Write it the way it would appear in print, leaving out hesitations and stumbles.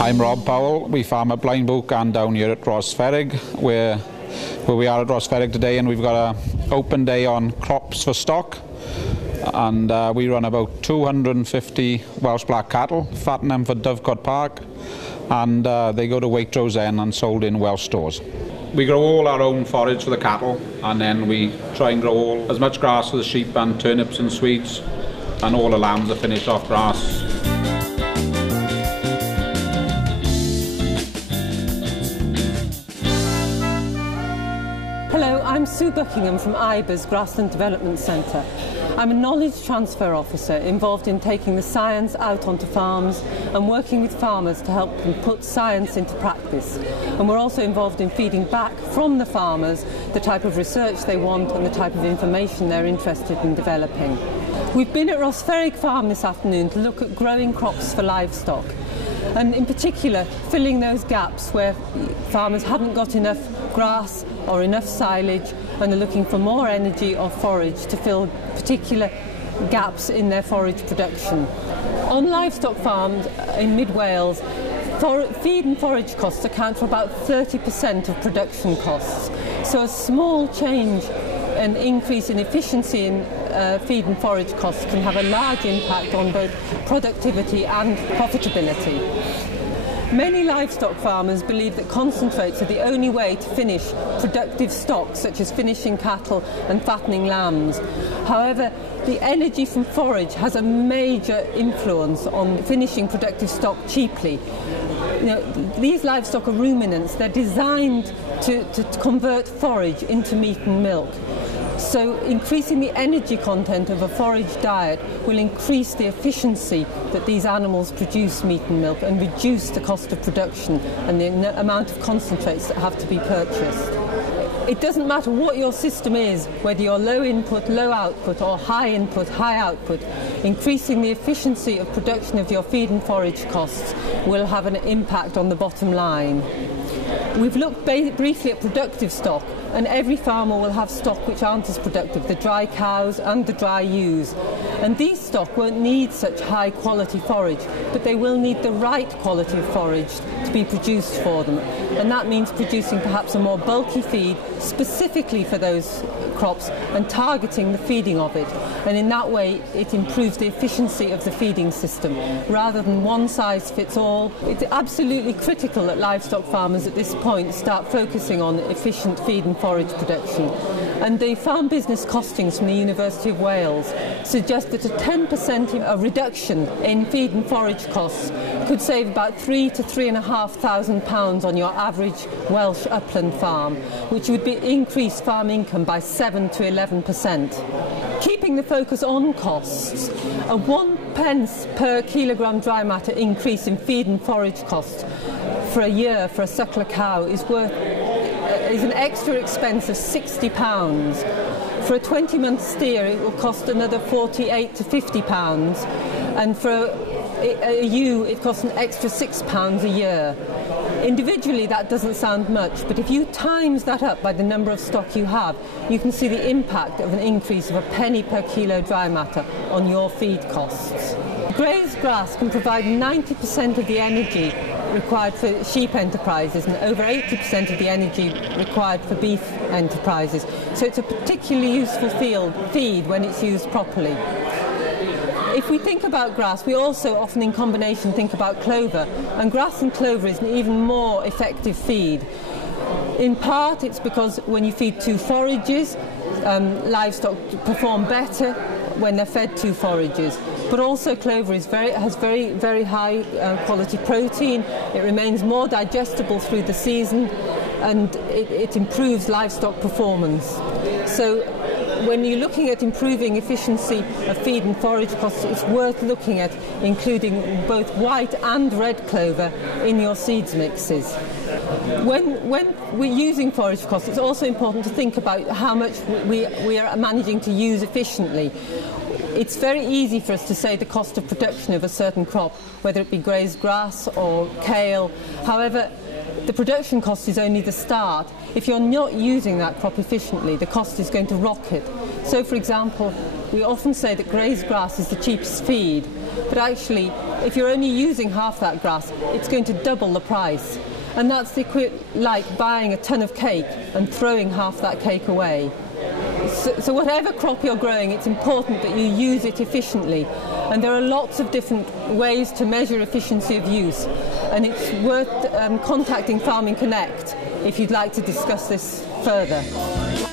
I'm Rob Powell. We farm at Blaenbook and down here at Rosferrig, where we are at Rosferrig today, and we've got an open day on crops for stock. And we run about 250 Welsh black cattle, fatten them for Dovecot Park, and they go to Waitrose End and sold in Welsh stores. We grow all our own forage for the cattle, and then we try and grow as much grass for the sheep and turnips and sweets, and all the lambs are finished off grass. Hello, I'm Sue Buckingham from IBA's Grassland Development Centre. I'm a knowledge transfer officer involved in taking the science out onto farms and working with farmers to help them put science into practice. And we're also involved in feeding back from the farmers the type of research they want and the type of information they're interested in developing. We've been at Rosferrig Farm this afternoon to look at growing crops for livestock, and in particular filling those gaps where farmers haven't got enough grass or enough silage and are looking for more energy or forage to fill particular gaps in their forage production. On livestock farms in mid-Wales, feed and forage costs account for about 30% of production costs. So a small change, an increase in efficiency in feed and forage costs can have a large impact on both productivity and profitability. Many livestock farmers believe that concentrates are the only way to finish productive stock, such as finishing cattle and fattening lambs. However, the energy from forage has a major influence on finishing productive stock cheaply. You know, these livestock are ruminants. They're designed to convert forage into meat and milk. So increasing the energy content of a forage diet will increase the efficiency that these animals produce meat and milk and reduce the cost of production and the amount of concentrates that have to be purchased. It doesn't matter what your system is, whether you're low input, low output, or high input, high output, increasing the efficiency of production of your feed and forage costs will have an impact on the bottom line. We've looked briefly at productive stock, and every farmer will have stock which aren't as productive, the dry cows and the dry ewes. And these stock won't need such high quality forage, but they will need the right quality of forage to be produced for them. And that means producing perhaps a more bulky feed specifically for those crops and targeting the feeding of it. And in that way it improves the efficiency of the feeding system rather than one size fits all. It's absolutely critical that livestock farmers at this point start focusing on efficient feed and forage production. And the farm business costings from the University of Wales suggest that a 10% reduction in feed and forage costs could save about £3,000 to £3,500 on your average Welsh upland farm, which would increase farm income by 7 to 11%. Keeping the focus on costs, a 1 pence per kilogram dry matter increase in feed and forage costs for a year for a suckler cow is an extra expense of £60. For a 20-month steer it will cost another £48 to £50, and for a ewe it costs an extra £6 a year. Individually that doesn't sound much, but if you times that up by the number of stock you have, you can see the impact of an increase of a penny per kilo dry matter on your feed costs. Grazed grass can provide 90% of the energy required for sheep enterprises and over 80% of the energy required for beef enterprises. So it's a particularly useful feed when it's used properly. If we think about grass, we also often in combination think about clover, and grass and clover is an even more effective feed. In part it's because when you feed two forages, livestock perform better when they're fed two forages. But also clover has very high quality protein. It remains more digestible through the season, and it improves livestock performance. So when you're looking at improving efficiency of feed and forage costs, it's worth looking at including both white and red clover in your seeds mixes. When we're using forage costs, it's also important to think about how much we are managing to use efficiently. It's very easy for us to say the cost of production of a certain crop, whether it be grazed grass or kale. However, the production cost is only the start. If you're not using that crop efficiently, the cost is going to rocket. So, for example, we often say that grazed grass is the cheapest feed, but actually, if you're only using half that grass, it's going to double the price. And that's like buying a ton of cake and throwing half that cake away. So whatever crop you're growing, it's important that you use it efficiently. And there are lots of different ways to measure efficiency of use. And it's worth contacting Farming Connect if you'd like to discuss this further.